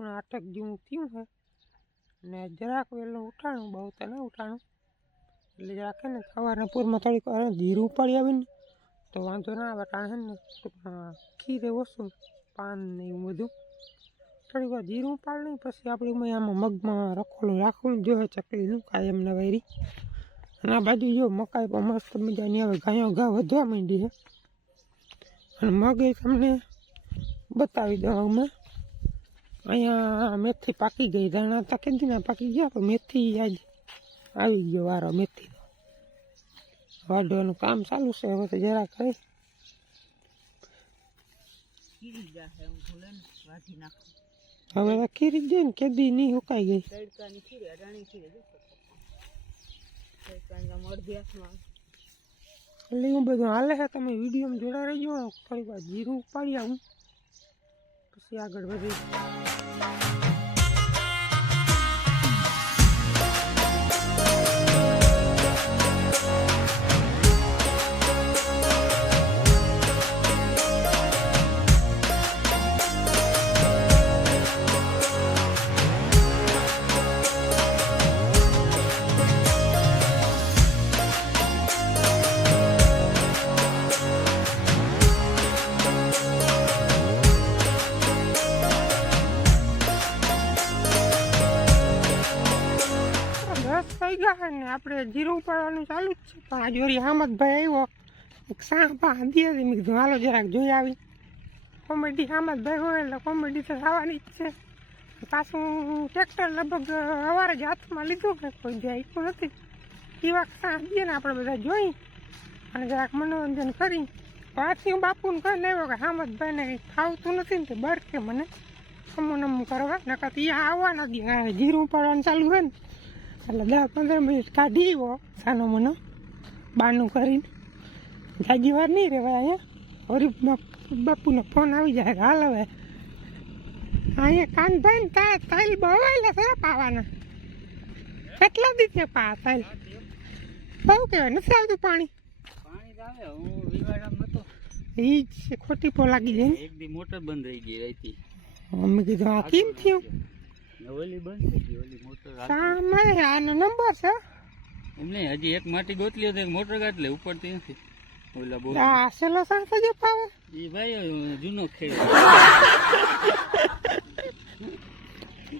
પૂર્ણ આઠક જેવું થયું છે અને જરાક વહેલું ઉઠાણું, બહુ તો ના ઉઠાણું. એટલે જરાક ને સવારના પૂરમાં થોડીક ધીરું ઉપાડી આવીને, તો વાંધો ના આવે, કારણ છે ને ખીરે ઓછું, પાન ને એવું બધું. થોડીક વાર ધીરું ઉપાડ નહીં પછી આપણે એમાં આમાં મગમાં રખોલું રાખવું જોઈએ ચકલીનું કાયમ વૈરી અને આ બાજુ જો મકાઈ પણ મસ્ત મજાની હવે ગાયો ઘા વધવા માંડી છે અને મગ એ તમને બતાવી દઉં અમે. અહીંયા મેથી પાકી ગઈ ધાણા હતા કેદીના પાકી ગયા પણ મેથી આજ આવી ગયો વારો મેથી વાઢવાનું કામ ચાલુ છે હવે તો જરા કરી. હવે ખીરી જ જાય ને કેદી નહીં હુકાઈ ગઈ. એટલે હું બધું હાલે છે તમે વિડીયોમાં જોડા રહીજો થોડીક વાર જીરું ઉપાડી આવું. પછી આગળ વધી ગયા ને આપણે જીરું ઉપાડવાનું ચાલુ જ છે. પણ આ જોરી હામદભાઈ આવ્યો. એક સાંપા હાંધી હતી. મેં કીધું, હાલો જરાક જોઈ આવી. કોમેડી હામદભાઈ હોય એટલે કોમેડી તો થવાની જ છે. પાછું ટ્રેક્ટર લગભગ સવારે જ હાથમાં લીધું કે કોઈ જાય નથી. એ વાત સાંજે ને આપણે બધા જોઈ. અને જરાક મનોરંજન કરી. પાછી હું બાપુને કહી આવ્યો કે હામદભાઈને ખાવતું નથી ને તે બર કે મને. ખમું નમું કરવા. નકર એ આવવા નથી જીરું ઉપાડવાનું ચાલુ હોય ને. એટલે દસ પંદર મિનિટ કાઢી આવ્યો સાનો મનો બાનું કરીને. જાજી વાર નહીં રહેવાય અહીંયા. વરી બાપુનો ફોન આવી જાય. હાલ હવે. અહીંયા કાનભાઈ ને તાર તાલ બહુ એટલે છે પાવાના. કેટલા દિવસે પા તાલ બહુ કહેવાય નથી આવતું પાણી? ઈ જ છે ખોટી પો લાગી જાય એક દી મોટર બંધ રહી ગઈ હતી અમે કીધું આ કેમ થયું? ઓલી બંધ થઈ ગઈ ઓલી મોટર સામે આનો નંબર છે? એમને હજી એક માટી ગોતલી હતી મોટર લે ઉપડતી નથી. ઓલા બોલ. આ સેલો સાંસે જો પાવે? ભાઈ જૂનો ખેલ.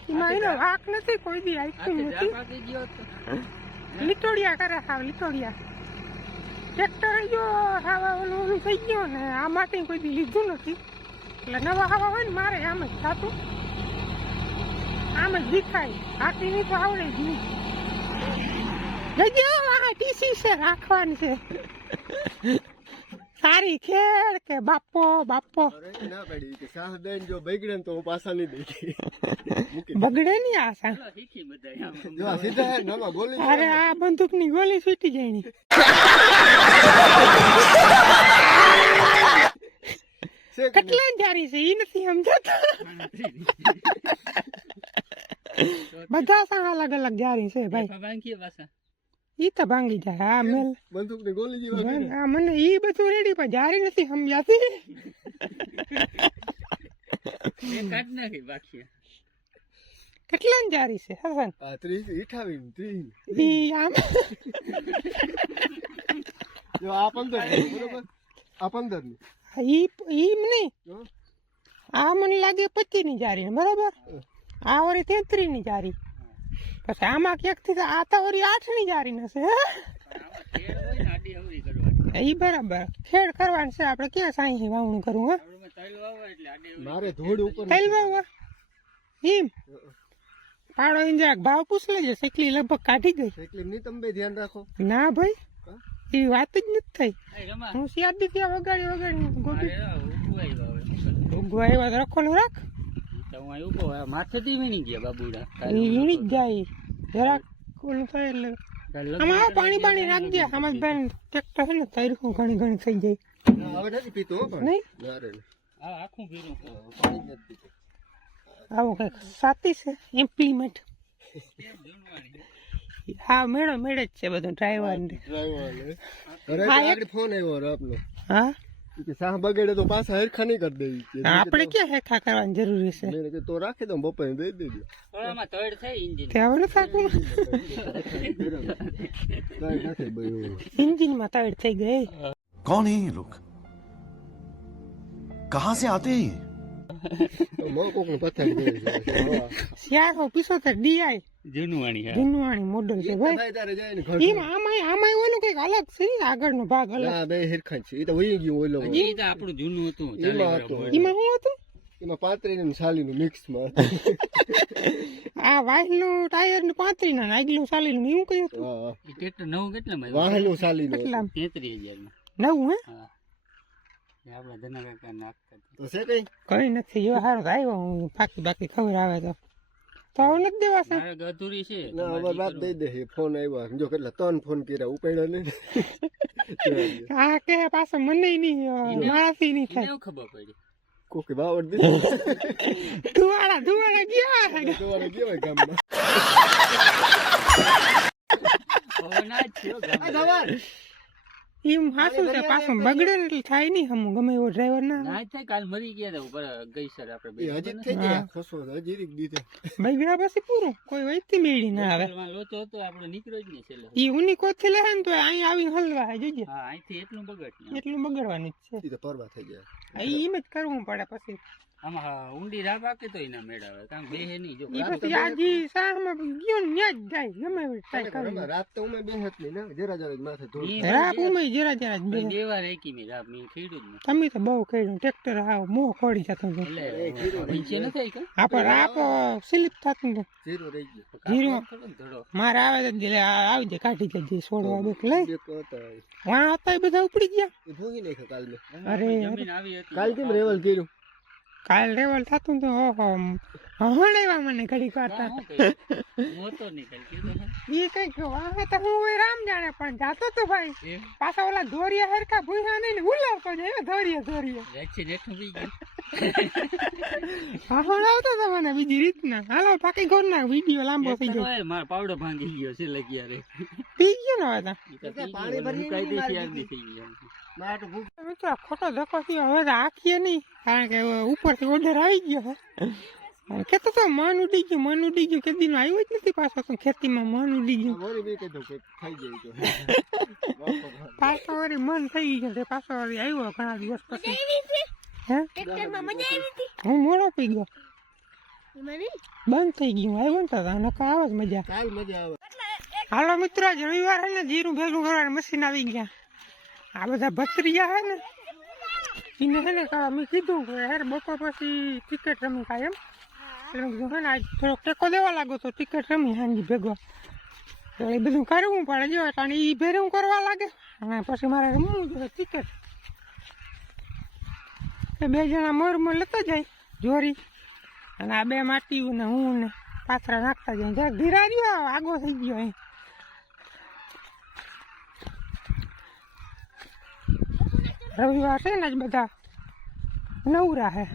એમાં એનો વાક નથી કોઈ દી આઈસ્ક્રીમ નથી લીટોડિયા કરે સાવ લીટોડિયા. ટ્રેક્ટર જો હાવા ઓલું ઓલું થઈ ગયો ને આ માટે કોઈ દી લીધું નથી. એટલે નવા હવા હોય ને મારે આમ જ થતું. આમ જ દેખાય નહીં તો આવડે જ નહીં. જગ્યા આ ટીસી છે રાખવાની છે. સારી ખેડ કે બાપો બાપો. ના પાડી કે જો બગડે ને તો હું પાછા નહીં બગડે નહીં આશા શીખી બધા જો આ સીધા ની ગોલી અરે આ છૂટી જાય કેટલા જારી છે એ નથી સમજાતા. બધા સાવ અલગ અલગ જારી છે ભાઈ. પાછા ઈ તો ભાંગી જાય હા મેલ. બંદૂક ને ગોલી જેવા આ મને ઈ બધું રેડી પણ જારી નથી સમજાતી એ કાઢ નાખી બાકી કેટલા જારી છે હસન? આ ત્રીસ ઈઠાવી ત્રીસ. ઈ આમ. જો આ પંદરની, બરોબર? આ પંદરની. ઈ ઈ નહીં. આ મને લાગે પચીસની જારી બરાબર? આ ઓરી તેત્રીસની જારી. પછી આમાં ક્યાંકથી આ તો ઓરી આઠની જારી નશે એ ખેડ હોય ને આડી અવળી કરવાની ઈ બરાબર. ખેડ કરવાનું છે. આપણે ક્યાં સાંઈ વાવણું કરવું હા? આવડમાં તલ વાવો એટલે આડી અવળી મારે ધૂળ ઉપર તેલ વાવવા એમ પાડો એને ભાવ પૂછ લેજે. શેકલી લગભગ કાઢી ગઈ એટલે નહીં તમે ધ્યાન રાખો. ના ભાઈ? એ વાત જ નથી થઈ. હું સિયાદી ત્યાં વગાડી વગાડી કરું? ઉગવા આવ્યા રખોલું રાખ. તો હું માથેથી વીણી ગયા બાબુડા. વીણી જ જાય જરાક ઓલું થાય એટલે. આમાં પાણી પાણી રાખજે. આમાં બેન ટ્રેક્ટર છે ને તૈરખું ઘણી ઘણી થઈ જાય. હવે નથી પીતો નહીં? ના રે ના. આ આખું ભીરું. પાણી નથી પીતો. આવું કંઈક સાથી છે ઇમ્પ્લિમેન્ટ હા મેળો મેળે જ છે બધું ડ્રાઈવર ને. હા, ફોન આવ્યો આપનો. હા? કે સાહ બગડે તો પાછા હરખા નહીં કરી દેવી આપણે ક્યાં હેઠા કરવાની જરૂરી છે મેં કે તો રાખી દઉં બપોરે દઈ દેજો. ઓળામાં તળ થઈ ઇન્જિન. તે આવડે સાકું તળ નથી બયો ઇન્જિનમાં તળ થઈ ગઈ. કોણ હે લોક કહાં સે આતે હે हैं ये મો કોકનું પથારી દે છે. હા. પીસો પિસોતેર ડીઆઈ. જૂનું હા. જૂનવાણી મોડલ છે ભાઈ. ભાઈ તારે જાય ને ઘર એમાં આમાં આમાં ઓલું કંઈક અલગ છે ને આગળનો ભાગ અલગ. ના બે હરખા છે. ઈ તો વહી ગયું ઓલો. ઈ તો આપણું જૂનું હતું ચાલી હતું. એમાં શું હતું? એમાં પાત્રી ને સાલી નું મિક્સમાં આ વાઇલનું ટાયર ને પાંત્રી ના આગલું ચાલીનું એવું કયું હતું? હા. નવું કેટલા નવું કેટલામાં વાહનું સાલી નું કેટલા તેત્રીસ હજારમાં. નવું હે? હા એ આપણા ધના કાકા નાખતા હતા. તો છે કઈ? કઈ નથી જો સારું તો આવ્યો હું પાકી બાકી ખબર આવે તો. તો હવે નથી દેવા છે? મારે છે ના રાત કરો. દઈ દે છે. ફોન આવ્યો. જો કેટલા ત્રણ ફોન કર્યા ઉપાડ્યો ને આ કે પાછો મને નહીં મારાથી નહીં થાય. ખબર પડી? કોકે બાવડ દીધું. ધુવાડા ધુવાડા ગયા તમારે કેવાય ગામમાં? પવન થયો ગામમાં. એમ હાસું છે પાછું બગડે ને એટલે થાય નહીં હમ ગમે એવો ડ્રાઈવર ના ના થાય કાલ મરી ગયા હતા ઉપર ગઈ સર આપણે બે હજી થઈ ગયા ખસો હજી રીક દીધે. બગડ્યા પછી પૂરું કોઈ વૈતી મેળી ના આવે. લોચો હતો આપણે નીકળ્યો જ નહીં છેલ્લે. ઈ ઉની કોથી લે ને તો અહીં આવી હલવા જોજે. હા અહીંથી એટલું બગડ એટલું બગડવાનું જ છે. પરવા થઈ ગયા. આ એમ જ કરવું પડે પછી. આમાં હા, ઊંડી રાહ પાકે તો એના મેળ કારણ બેહે નહીં. જો પછી આજી સાહમાં ગયો ને ન્યા જ જાય. ગમે રાત તો અમે બે હાથની. જરા જરા જ માથે ધૂળ ઈ ઉમે જરા જરા જ બે દેવા રાખી મેં રાહ મેં ખેડ્યું જ તમે તો બહુ ખેડું ટ્રેક્ટર હાવ મોહ ખોડી જતો એટલે નીચે ન થાય કે? આપણે રાપ સ્લીપ થતું જીરો રહી ગયો. જીરો. મારે આવે તો દિલે આવી જાય કાઢી જજે છોડવા બેક લઈ. વાં હતા બધા ઉપડી ગયા. ભોગી નાખ્યા કાલ મેં. અરે, જમીન આવી હતી. કાલ કેમ રેવલ કર્યું? કાલ રેવલ થતું તો ઓહો એવા મને ઘડીક વાર એ કંઈક વાહ તો હું હોય રામ જાણે પણ જાતો તો ભાઈ. પાછા ઓલા ધોરિયા હરખા ભૂસા નહીં ઉલાવતો જાય ધોરિયા ધોરિયા ગયું. ભાષણ આવતો તો મને બીજી રીતના. હાલો પાકી ગોર ના વીડિયો લાંબો થઈ ગયો. મારો પાવડો ભાંગી ગયો છે લગી પી ગયો ને હવે પાણી થઈ ખોટો ધક્કો થયો હવે તો આખીએ નહીં કારણ કે ઉપરથી ઓર્ડર આવી ગયો છે. કેતો તો મન ઉડી ગયું મન ઉડી ગયું કે દિન આવ્યું જ નથી પાછો તો ખેતીમાં મન ઉડી ગયું. પાછો વળી મન થઈ ગયું પાછો વળી આવ્યો ઘણા દિવસ પછી. હે? હું મોડો પી ગયો. બંધ થઈ ગયું. આવ્યો ને તો નકા આવે જ મજા. આવે. હાલો મિત્રો આજ રવિવાર ને જીરું ભેગું કરવાની મશીન આવી ગયા. આ બધા ભત્રીયા હે ને એને હે ને મેં કીધું કે હેર બપોર પછી ક્રિકેટ રમી કાંઈ એમ. એટલે મેં કીધું હે ને આજ થોડોક ટેકો દેવા લાગો તો ક્રિકેટ રમી હાંજી ભેગો. તો એ બધું કરવું પડે. જો કારણ એ ભેરું કરવા લાગે. અને પછી મારે રમવું જોઈએ ક્રિકેટ એ બે જણા મોર મોર લેતા જાય, જોરી. અને આ બે માટી ને હું ને પાથરા નાખતા જાય. જરાક ધીરા રહ્યો આગો થઈ ગયો અહીં. રવિવાર છે ને જ બધા. નવરા હે.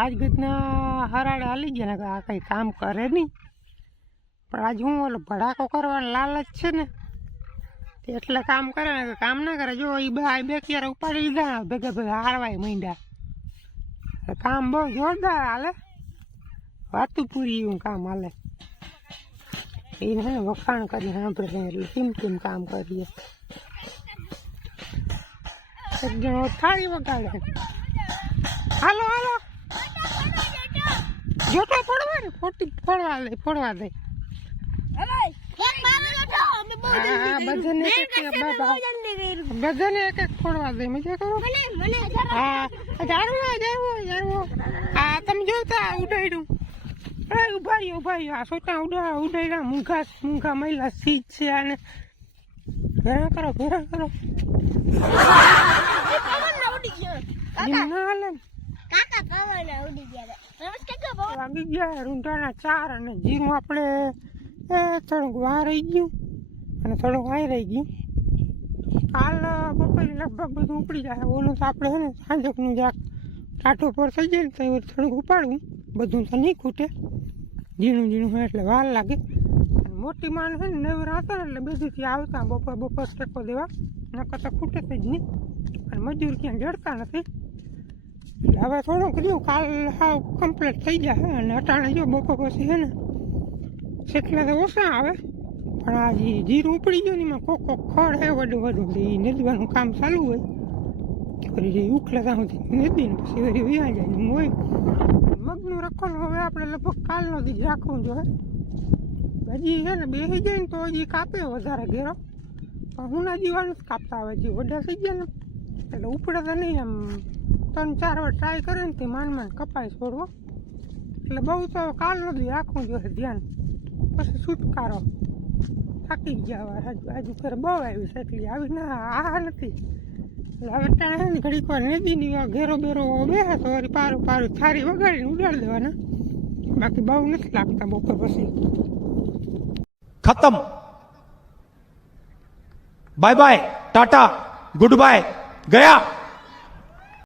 આજ ગતના હરાડે હાલી ગયા ને આ કંઈ કામ કરે નહીં. પણ આજ હું ઓલો ભડાકો કરવાનો લાલચ છે ને એટલે કામ કરે ને કામ ના કરે. જો એ બે બે ક્યારે ઉપાડી લીધા, ભેગા ભેગા હારવાય માંડ્યા. કામ બહુ જોરદાર હાલે. વાતું પૂરી એવું કામ હાલે. એને હે વખાણ કરી સાંભળે એટલે કેમ કેમ કામ કરીએ. એક જણો થાળી વગાડે. હાલો હાલો. જોટો પડવા ને ફોટી ફોડવા દે ફોડવા દે. બધાને એક એક બાબા. બધાને એક એક ફોડવા દે મજા કરો. હા જાણવું જાણવો જાણવો. આ તમે જોતા ઉડાડ્યું. અરે ઊભા રહ્યો ઊભા રહ્યો આ સોટા ઉડા ઉડાડ્યા. મૂંઘા મૂંઘા મહિલા સીજ છે આને. ભેરા કરો ભેરા કરો જીમ ના હાલે ને કાકા પવન ઉડી ગયા હતા રમેશ કાકા પવન વાગી ગયા રૂંઢાના ચાર અને જીરું આપણે, એ થોડુંક વાર રહી ગયું. અને થોડુંક વાય રહી ગયું કાલ બપોરે લગભગ બધું ઉપડી જાય. ઓલું તો આપણે ને, સાંજકનું જાક ટાટો પર થઈ જાય ને, તો એવું થોડુંક ઉપાડવું. બધું તો નહીં ખૂટે. ઝીણું ઝીણું હોય એટલે વાર લાગે. મોટી માણસ છે ને, નવરા હતા એટલે બધીથી આવતા બપોર બપોર ટેકો દેવા. નકર તો ખૂટે જ નહીં. અને મજૂર ક્યાં જડતા નથી. હવે થોડુંક રહ્યું. કાલ હાવ કમ્પ્લીટ થઈ જાય અને અટાણે જો બપોર પછી છે ને સેટલા તો ઓછા આવે. પણ આ જે જીરું ઉપડી ગયું ને એમાં કોક ખડ હે, વડું વડું એ નદવાનું કામ ચાલુ હોય. વળી જે ઉખલા ત્યાં સુધી નદી ને પછી વળી વ્યા જાય હોય. મગનું રખવાનું હવે આપણે લગભગ કાલનો દી રાખવું જોઈએ. હજી છે ને બેસી જાય ને તો હજી કાપે વધારે ઘેરો. પણ હું ના જીવાનું જ કાપતા આવે જે વડા થઈ ગયા ને. એટલે ઉપડે તો નહીં આમ ત્રણ ચાર વાર ટ્રાય કરીને તે માન માન કપાઈ છોડવો એટલે બહુ તો કાલ નથી રાખવું જોઈએ ધ્યાન. પછી છુટકારો. થાકી ગયા વાર આજુ આજુ ઘરે બહુ આવી સાયકલી આવી ના આ નથી. એટલે હવે ટાણે ઘડીક વાર નદીની ઘેરો બેરો બેસે તો વળી પારું પારું થારી વગાડીને ઉડાડી દેવાના. બાકી બહુ નથી લાગતા બપોર પછી. ખતમ. Bye bye Tata goodbye ગયા